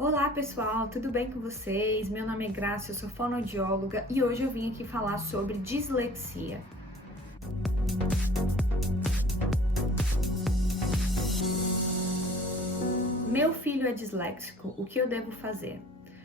Olá pessoal, tudo bem com vocês? Meu nome é Graça, eu sou fonoaudióloga e hoje eu vim aqui falar sobre dislexia. Meu filho é disléxico, o que eu devo fazer?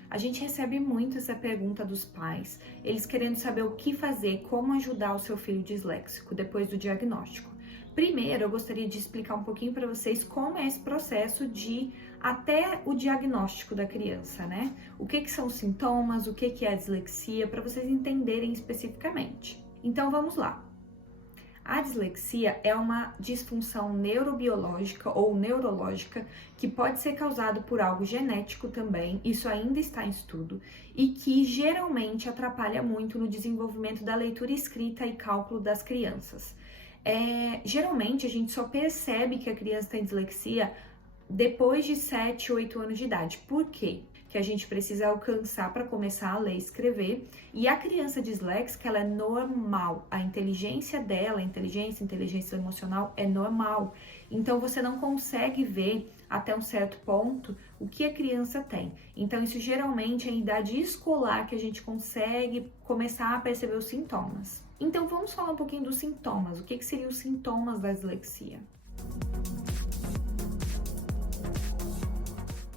A gente recebe muito essa pergunta dos pais, eles querendo saber o que fazer, como ajudar o seu filho disléxico depois do diagnóstico. Primeiro, eu gostaria de explicar um pouquinho para vocês como é esse processo de até o diagnóstico da criança, né? O que são os sintomas, o que é a dislexia, para vocês entenderem especificamente. Então, vamos lá. A dislexia é uma disfunção neurobiológica ou neurológica que pode ser causado por algo genético também, isso ainda está em estudo, e que geralmente atrapalha muito no desenvolvimento da leitura escrita e cálculo das crianças. Geralmente a gente só percebe que a criança tem dislexia depois de 7, 8 anos de idade. Por quê? Que a gente precisa alcançar para começar a ler e escrever. E a criança disléxica, ela é normal. A inteligência dela, inteligência emocional é normal. Então, você não consegue ver até um certo ponto o que a criança tem. Então, isso geralmente é em idade escolar que a gente consegue começar a perceber os sintomas. Então, vamos falar um pouquinho dos sintomas. O que seriam os sintomas da dislexia?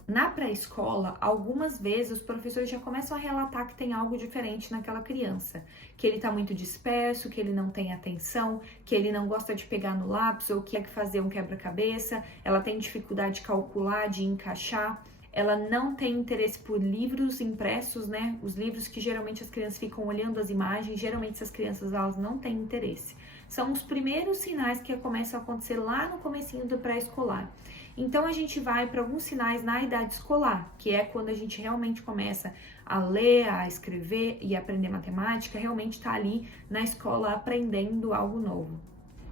Na pré-escola, algumas vezes os professores já começam a relatar que tem algo diferente naquela criança, que ele está muito disperso, que ele não tem atenção, que ele não gosta de pegar no lápis ou quer fazer um quebra-cabeça, ela tem dificuldade de calcular, de encaixar, ela não tem interesse por livros impressos, né? Os livros que geralmente as crianças ficam olhando as imagens, geralmente essas crianças elas não têm interesse. São os primeiros sinais que começam a acontecer lá no comecinho do pré-escolar. Então a gente vai para alguns sinais na idade escolar, que é quando a gente realmente começa a ler, a escrever e aprender matemática, realmente está ali na escola aprendendo algo novo.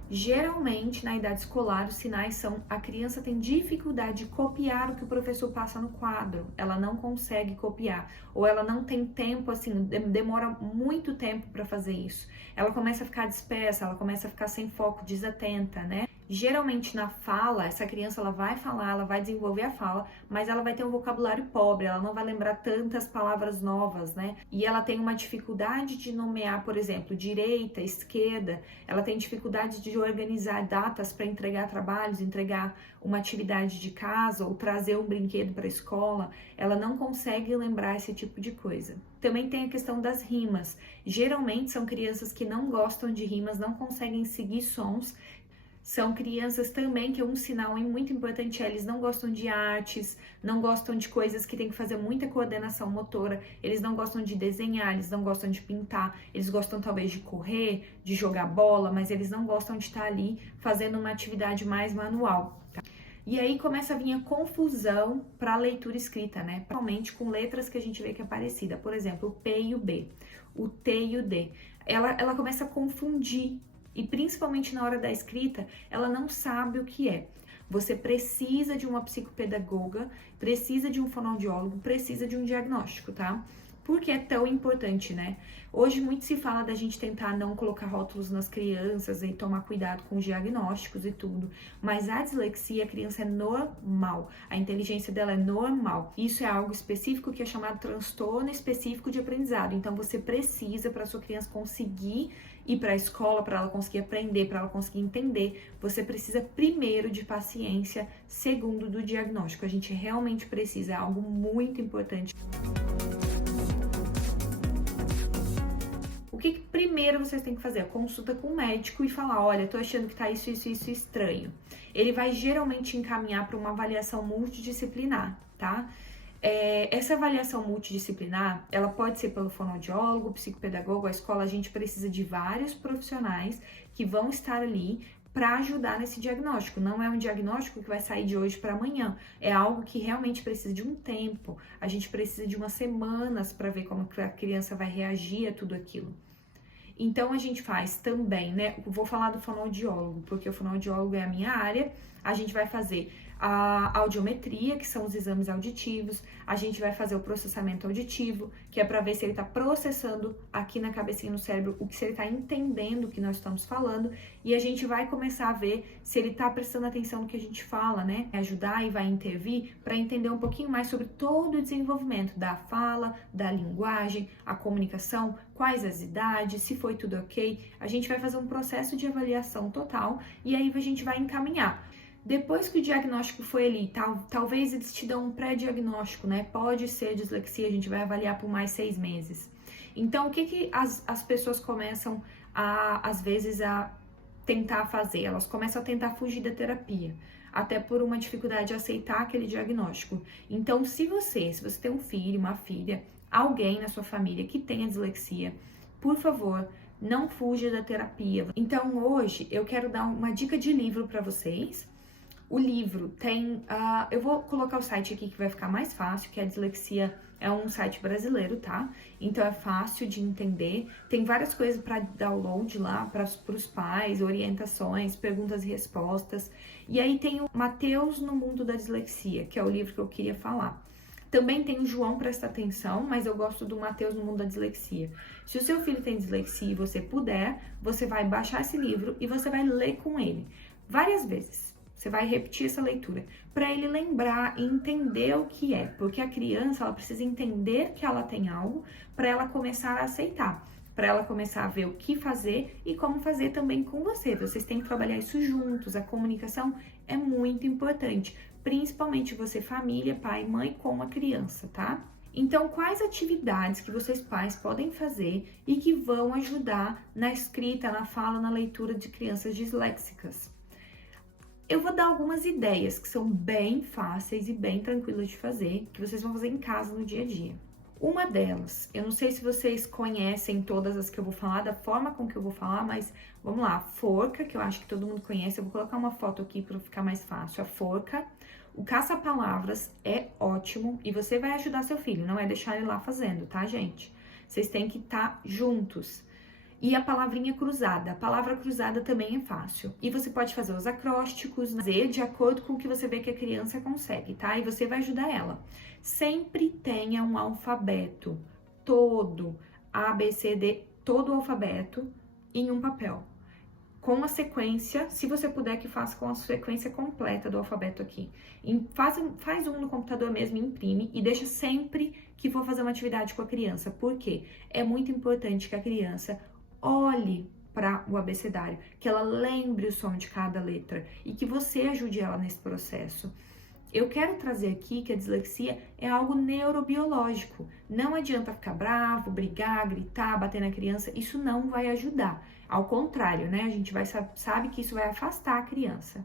Geralmente, na idade escolar, os sinais são a criança tem dificuldade de copiar o que o professor passa no quadro, ela não consegue copiar, ou ela não tem tempo, assim, demora muito tempo para fazer isso. Ela começa a ficar dispersa, ela começa a ficar sem foco, desatenta, né? Geralmente na fala, essa criança ela vai falar, ela vai desenvolver a fala, mas ela vai ter um vocabulário pobre, ela não vai lembrar tantas palavras novas, né? E ela tem uma dificuldade de nomear, por exemplo, direita, esquerda, ela tem dificuldade de organizar datas para entregar trabalhos, entregar uma atividade de casa ou trazer um brinquedo para a escola, ela não consegue lembrar esse tipo de coisa. Também tem a questão das rimas. Geralmente são crianças que não gostam de rimas, não conseguem seguir sons. São crianças também que um sinal muito importante é eles não gostam de artes, não gostam de coisas que tem que fazer muita coordenação motora, eles não gostam de desenhar, eles não gostam de pintar, eles gostam talvez de correr, de jogar bola, mas eles não gostam de estar ali fazendo uma atividade mais manual. Tá? E aí começa a vir a confusão para a leitura escrita, né? Principalmente com letras que a gente vê que é parecida, por exemplo, o P e o B, o T e o D. Ela começa a confundir. E principalmente na hora da escrita, ela não sabe o que é. Você precisa de uma psicopedagoga, precisa de um fonoaudiólogo, precisa de um diagnóstico, tá? Por que é tão importante, né? Hoje muito se fala da gente tentar não colocar rótulos nas crianças e tomar cuidado com os diagnósticos e tudo, mas a dislexia, a criança é normal, a inteligência dela é normal. Isso é algo específico que é chamado transtorno específico de aprendizado. Então você precisa, para sua criança conseguir ir para a escola, para ela conseguir aprender, para ela conseguir entender, você precisa primeiro de paciência, segundo do diagnóstico. A gente realmente precisa, é algo muito importante. O que primeiro vocês têm que fazer? Consulta com o médico e falar, olha, tô achando que tá isso estranho. Ele vai geralmente encaminhar para uma avaliação multidisciplinar, tá? Essa avaliação multidisciplinar, ela pode ser pelo fonoaudiólogo, psicopedagogo, a escola, a gente precisa de vários profissionais que vão estar ali para ajudar nesse diagnóstico. Não é um diagnóstico que vai sair de hoje para amanhã, é algo que realmente precisa de um tempo, a gente precisa de umas semanas para ver como a criança vai reagir a tudo aquilo. Então, a gente faz também, né? Vou falar do fonoaudiólogo, porque o fonoaudiólogo é a minha área. A gente vai fazer a audiometria, que são os exames auditivos, a gente vai fazer o processamento auditivo, que é para ver se ele está processando aqui na cabecinha, no cérebro, se ele está entendendo o que nós estamos falando, e a gente vai começar a ver se ele está prestando atenção no que a gente fala, né? Ajudar e vai intervir para entender um pouquinho mais sobre todo o desenvolvimento da fala, da linguagem, a comunicação, quais as idades, se foi tudo ok. A gente vai fazer um processo de avaliação total e aí a gente vai encaminhar. Depois que o diagnóstico foi ali, talvez eles te dão um pré-diagnóstico, né? Pode ser dislexia, a gente vai avaliar por mais 6 meses. Então, o que as pessoas começam, às vezes, a tentar fazer? Elas começam a tentar fugir da terapia, até por uma dificuldade de aceitar aquele diagnóstico. Então, se você tem um filho, uma filha, alguém na sua família que tenha dislexia, por favor, não fuja da terapia. Então, hoje, eu quero dar uma dica de livro para vocês. O livro tem, eu vou colocar o site aqui que vai ficar mais fácil, que a Dislexia é um site brasileiro, tá? Então é fácil de entender, tem várias coisas para download lá, para os pais, orientações, perguntas e respostas. E aí tem o Mateus no Mundo da Dislexia, que é o livro que eu queria falar. Também tem o João Presta Atenção, mas eu gosto do Mateus no Mundo da Dislexia. Se o seu filho tem dislexia e você puder, você vai baixar esse livro e você vai ler com ele várias vezes. Você vai repetir essa leitura para ele lembrar e entender o que é, porque a criança ela precisa entender que ela tem algo para ela começar a aceitar, para ela começar a ver o que fazer e como fazer também com você. Vocês têm que trabalhar isso juntos. A comunicação é muito importante, principalmente você, família, pai, mãe, com a criança, tá? Então, quais atividades que vocês pais podem fazer e que vão ajudar na escrita, na fala, na leitura de crianças disléxicas? Eu vou dar algumas ideias que são bem fáceis e bem tranquilas de fazer, que vocês vão fazer em casa no dia a dia. Uma delas, eu não sei se vocês conhecem todas as que eu vou falar, da forma com que eu vou falar, mas vamos lá. A forca, que eu acho que todo mundo conhece, eu vou colocar uma foto aqui para ficar mais fácil. A forca, o caça-palavras é ótimo e você vai ajudar seu filho, não é deixar ele lá fazendo, tá, gente? Vocês têm que estar juntos. E a palavrinha cruzada. A palavra cruzada também é fácil. E você pode fazer os acrósticos, fazer de acordo com o que você vê que a criança consegue, tá? E você vai ajudar ela. Sempre tenha um alfabeto todo, A, B, C, D, todo o alfabeto em um papel. Com a sequência, se você puder que faça com a sequência completa do alfabeto aqui. Faz um no computador mesmo, imprime e deixa sempre que for fazer uma atividade com a criança. Por quê? É muito importante que a criança olhe para o abecedário, que ela lembre o som de cada letra e que você ajude ela nesse processo. Eu quero trazer aqui que a dislexia é algo neurobiológico. Não adianta ficar bravo, brigar, gritar, bater na criança, isso não vai ajudar. Ao contrário, né? A gente sabe que isso vai afastar a criança.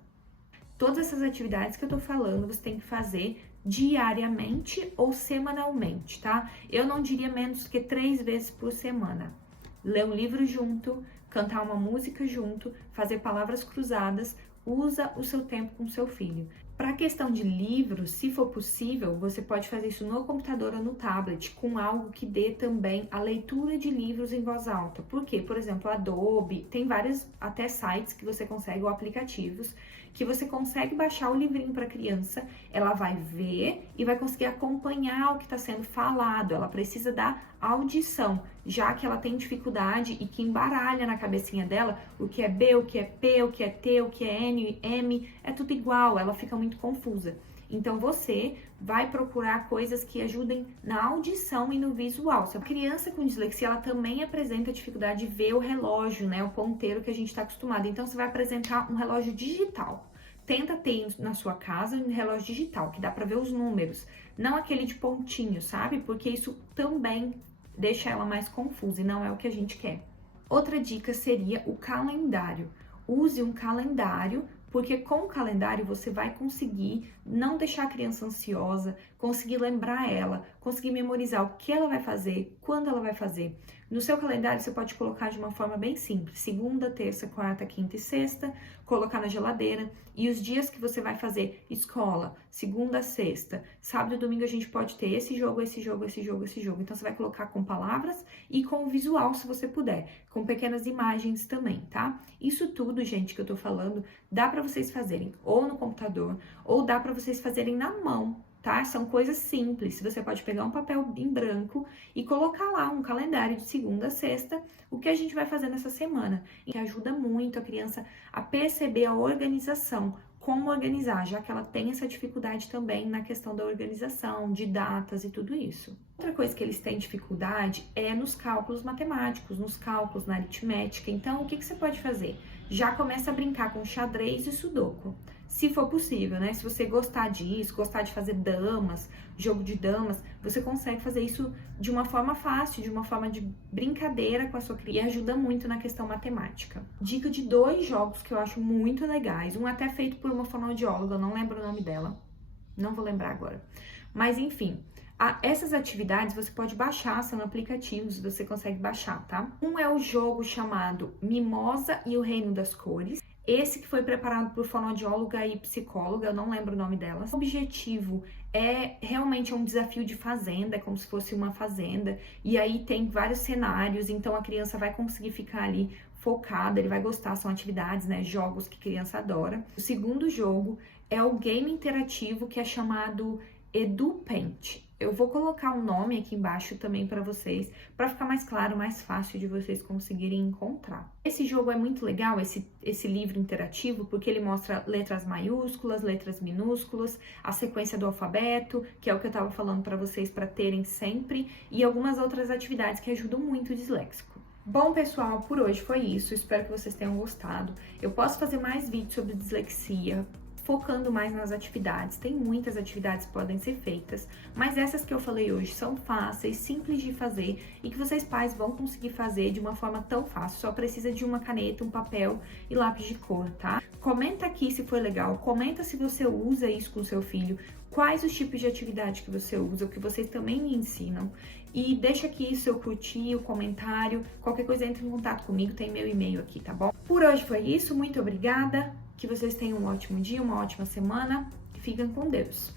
Todas essas atividades que eu tô falando, você tem que fazer diariamente ou semanalmente, tá? Eu não diria menos que 3 vezes por semana. Ler um livro junto, cantar uma música junto, fazer palavras cruzadas, usa o seu tempo com seu filho. Para a questão de livros, se for possível, você pode fazer isso no computador ou no tablet, com algo que dê também a leitura de livros em voz alta. Por quê? Por exemplo, Adobe, tem vários até sites que você consegue, ou aplicativos, que você consegue baixar o livrinho para a criança, ela vai ver e vai conseguir acompanhar o que está sendo falado. Ela precisa da audição, já que ela tem dificuldade e que embaralha na cabecinha dela o que é B, o que é P, o que é T, o que é N, M, é tudo igual, ela fica muito confusa. Então você vai procurar coisas que ajudem na audição e no visual. Se a criança com dislexia, ela também apresenta dificuldade de ver o relógio, né, o ponteiro que a gente está acostumado. Então você vai apresentar um relógio digital. Tenta ter na sua casa um relógio digital, que dá para ver os números, não aquele de pontinho, sabe? Porque isso também deixa ela mais confusa e não é o que a gente quer. Outra dica seria o calendário. Use um calendário, porque com o calendário você vai conseguir não deixar a criança ansiosa, conseguir lembrar ela, conseguir memorizar o que ela vai fazer, quando ela vai fazer. No seu calendário, você pode colocar de uma forma bem simples: segunda, terça, quarta, quinta e sexta, colocar na geladeira. E os dias que você vai fazer escola, segunda a sexta, sábado e domingo a gente pode ter esse jogo, esse jogo, esse jogo, esse jogo. Então, você vai colocar com palavras e com visual, se você puder, com pequenas imagens também, tá? Isso tudo, gente, que eu tô falando, dá pra vocês fazerem ou no computador, ou dá pra vocês fazerem na mão, tá? São coisas simples. Você pode pegar um papel em branco e colocar lá um calendário de segunda a sexta, o que a gente vai fazer nessa semana. E ajuda muito a criança a perceber a organização, como organizar, já que ela tem essa dificuldade também na questão da organização, de datas e tudo isso. Outra coisa que eles têm dificuldade é nos cálculos matemáticos, nos cálculos na aritmética. Então, o que você pode fazer? Já começa a brincar com xadrez e sudoku, se for possível, né? Se você gostar disso, gostar de fazer damas, jogo de damas, você consegue fazer isso de uma forma fácil, de uma forma de brincadeira com a sua criança, e ajuda muito na questão matemática. Dica de 2 jogos que eu acho muito legais, um até feito por uma fonoaudióloga, eu não lembro o nome dela, não vou lembrar agora. Mas enfim, essas atividades você pode baixar, são aplicativos, você consegue baixar, tá? Um é o jogo chamado Mimosa e o Reino das Cores. Esse que foi preparado por fonoaudióloga e psicóloga, eu não lembro o nome delas. O objetivo é realmente um desafio de fazenda, é como se fosse uma fazenda. E aí tem vários cenários, então a criança vai conseguir ficar ali focada, ele vai gostar, são atividades, né, jogos que a criança adora. O segundo jogo é o game interativo que é chamado EduPaint. Eu vou colocar o nome aqui embaixo também para vocês, para ficar mais claro, mais fácil de vocês conseguirem encontrar. Esse jogo é muito legal, esse livro interativo, porque ele mostra letras maiúsculas, letras minúsculas, a sequência do alfabeto, que é o que eu estava falando para vocês para terem sempre, e algumas outras atividades que ajudam muito o disléxico. Bom, pessoal, por hoje foi isso. Espero que vocês tenham gostado. Eu posso fazer mais vídeos sobre dislexia, focando mais nas atividades. Tem muitas atividades que podem ser feitas, mas essas que eu falei hoje são fáceis, simples de fazer e que vocês pais vão conseguir fazer de uma forma tão fácil. Só precisa de uma caneta, um papel e lápis de cor, tá? Comenta aqui se foi legal, comenta se você usa isso com seu filho, quais os tipos de atividade que você usa, o que vocês também me ensinam. E deixa aqui seu curtir, o comentário, qualquer coisa entre em contato comigo, tem meu e-mail aqui, tá bom? Por hoje foi isso, muito obrigada. Que vocês tenham um ótimo dia, uma ótima semana e fiquem com Deus.